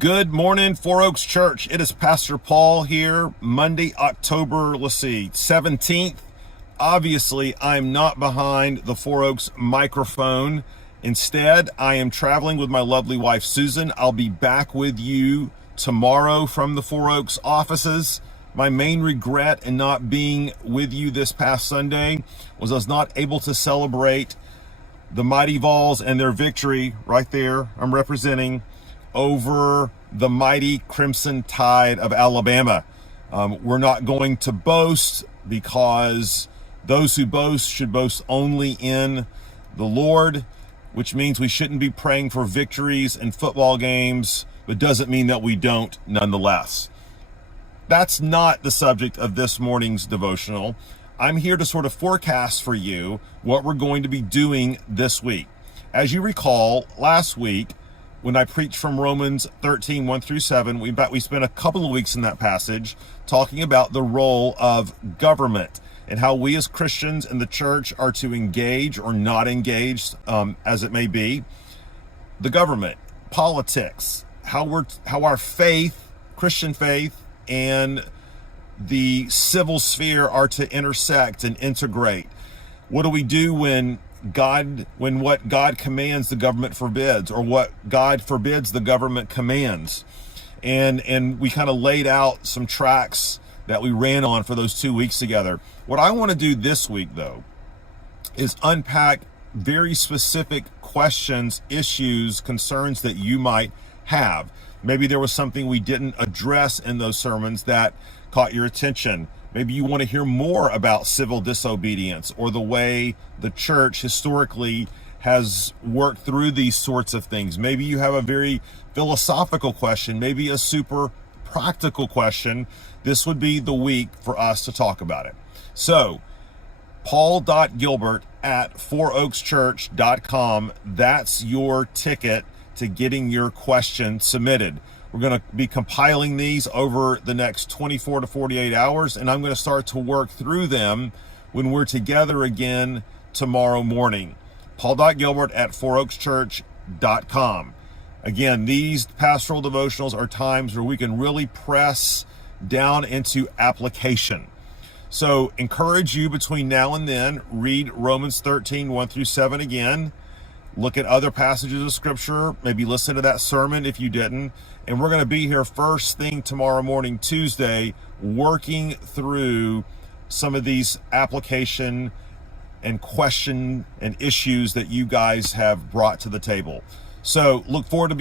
Good morning, Four Oaks Church. It is Pastor Paul here, Monday, October, 17th. Obviously, I'm not behind the Four Oaks microphone. Instead, I am traveling with my lovely wife, Susan. I'll be back with you tomorrow from the Four Oaks offices. My main regret in not being with you this past Sunday was I was not able to celebrate the Mighty Vols and their victory right there. I'm representing over the mighty Crimson Tide of Alabama. We're not going to boast because those who boast should boast only in the Lord, which means we shouldn't be praying for victories in football games, but doesn't mean that we don't nonetheless. That's not the subject of this morning's devotional. I'm here to sort of forecast for you what we're going to be doing this week. As you recall, last week, when I preached from Romans 13, 1 through 7, we spent a couple of weeks in that passage talking about the role of government and how we as Christians in the church are to engage or not engage, as it may be, the government, politics, how our faith, Christian faith, and the civil sphere are to intersect and integrate. What do we do when what God commands the government forbids, or what God forbids the government commands? And we kind of laid out some tracks that we ran on for those 2 weeks together. What I want to do this week, though, is unpack very specific questions, issues, concerns that you might have. Maybe there was something we didn't address in those sermons that caught your attention. Maybe you want to hear more about civil disobedience or the way the church historically has worked through these sorts of things. Maybe you have a very philosophical question, maybe a super practical question. This would be the week for us to talk about it. So, paul.gilbert@fourOaksChurch.com. That's your ticket to getting your question submitted. We're going to be compiling these over the next 24 to 48 hours, and I'm going to start to work through them when we're together again tomorrow morning. paul.gilbert@fourOaksChurch.com. Again, these pastoral devotionals are times where we can really press down into application. So encourage you between now and then, read Romans 13, 1 through 7 again. Look at other passages of scripture, maybe listen to that sermon if you didn't. And we're going to be here first thing tomorrow morning, Tuesday, working through some of these application and question and issues that you guys have brought to the table. So look forward to